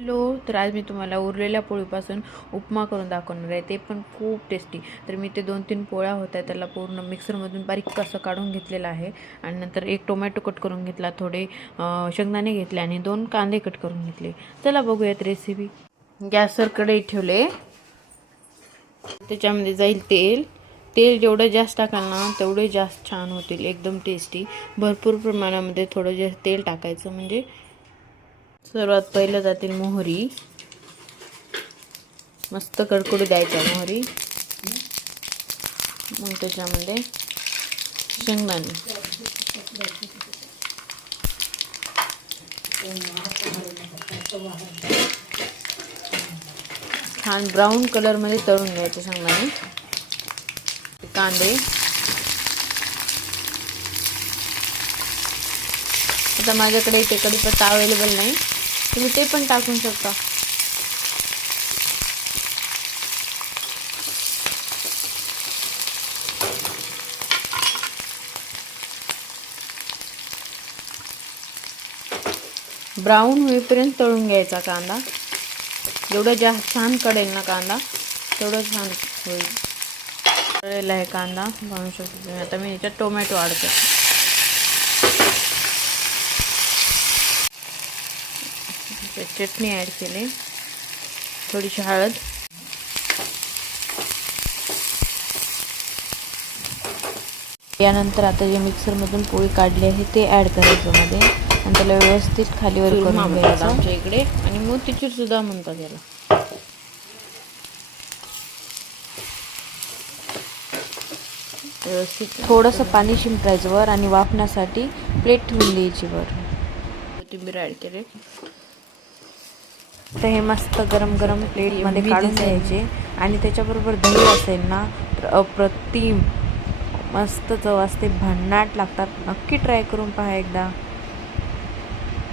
Hello, तर आज मी तुम्हाला उरलेल्या पोळीपासून उपमा करून दाखवणार आहे, ते पण खूप टेस्टी. तर मी ते 2-3 पोळ्या होत्या त्याला पूर्ण मिक्सरमधून बारीक असं काढून घेतलेलं आहे आणि नंतर एक टोमॅटो कट करून घेतला, थोडे शेंगदाणे घेतले आणि 2 कांदे कट करून घेतले. चला बघूयात रेसिपी. गॅसवर कढई ठेवले, त्याच्यामध्ये जाईल तेल. तेल जेवढं जास्त टाकाल ना तेवढे जास्त छान होतील, एकदम टेस्टी. भरपूर प्रमाणामध्ये थोडं जास्त तेल टाकायचं, म्हणजे सर्वात पहिलं जातील मोहरी. मस्त कडकडू द्यायचा मोहरी. मग त्याच्यामध्ये शेंगदाणे, छान ब्राऊन कलर मध्ये तळून घ्यायचे शेंगदाणे. कांदे, आता माझ्याकडे इथे कढीपत्ता अवेलेबल नाही, तुम्ही ते पण टाकून शकता. ब्राऊन होईपर्यंत तळून घ्यायचा कांदा. जेवढं जास्त छान कळेल ना कांदा तेवढं छान होईल. तळलेला आहे कांदा, बनवू शकतो तुम्ही. आता मी याच्यात टोमॅटो ॲड करते. चटणी ॲड केली, थोडीशी हळद, यानंतर आता जे मिक्सरमधून पोळी काढली आहे ते ॲड करायचं मध्ये आणि त्याला व्यवस्थित खालीवर करून घ्यायचं आमच्या इकडे, आणि मोतीचूर सुद्धा म्हणतात याला. व्यवस्थित थोडंसं पाणी शिंपडायचं वर आणि वाफण्यासाठी प्लेट ठेवून द्यायची वर. कोथिंबीर ॲड केले. तर हे मस्त गरम गरम प्लेटमध्ये काढून घ्यायचे आणि त्याच्याबरोबर दही असेल ना तर अप्रतिम मस्त चव असते, भन्नाट लागतात. नक्की ट्राय करून पहा एकदा.